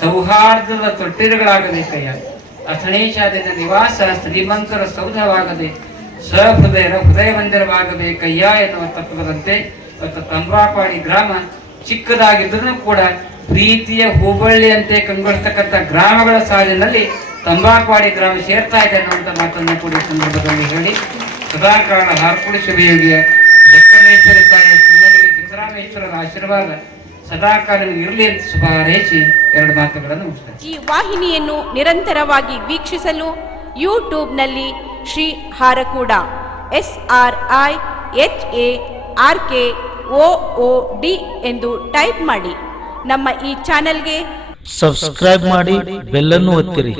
ಸೌಹಾರ್ದದ ತೊಟ್ಟಿರುಗಳಾಗಬೇಕಯ್ಯ ಅಥಣೇಶಾದಿನ ನಿವಾಸ ಶ್ರೀಮಂತರ ಸೌಧವಾಗದೆ ಸಹೃದಯರ ಹೃದಯ ಮಂದಿರವಾಗಬೇಕಯ್ಯ ಎನ್ನುವ ತತ್ವದಂತೆ ಇವತ್ತು ತಂಬಾಪಾಡಿ ಗ್ರಾಮ ಚಿಕ್ಕದಾಗಿದ್ದರೂ ಕೂಡ ಪ್ರೀತಿಯ ಹೂಬಳ್ಳಿಯಂತೆ ಕಂಗೊಳಿಸ್ತಕ್ಕಂಥ ಗ್ರಾಮಗಳ ಸಾಲಿನಲ್ಲಿ ತಂಬಾಕುವಾಡಿ ಗ್ರಾಮ ಸೇರ್ತಾ ಇದೆ ಅನ್ನುವಂಥ ಮಾತನ್ನು ಕೂಡ ಸಂದರ್ಭದಲ್ಲಿ ಹೇಳಿ. ಸದಾಕಾಲ ಹಾರ್ಕುಳಿ ಶಿವಯೋಗಿಯ ಜಕ್ಕಮೇಶ್ವರಿ ತಾಯಿಯ ಸಿದ್ಧರಾಮೇಶ್ವರರ ಆಶೀರ್ವಾದ ಸದಾಕಾಲ ನಿಮಗೆ ಇರಲಿ ಅಂತ ಶುಭ ಹಾರೈಸಿ ಎರಡು ಮಾತುಗಳನ್ನು ಮುಗಿಸ್ತೇನೆ ಈ ವಾಹಿನಿಯನ್ನು ನಿರಂತರವಾಗಿ ವೀಕ್ಷಿಸಲು ಯೂಟ್ಯೂಬ್ನಲ್ಲಿ Shri Harakuda S R I H A R K O O D ಎಂದು ಟೈಪ್ ಮಾಡಿ. ನಮ್ಮ ಈ ಚಾನೆಲ್ಗೆ ಸಬ್ಸ್ಕ್ರೈಬ್ ಮಾಡಿ ಬೆಲ್ಲನ್ನು ಒತ್ತಿರಿ.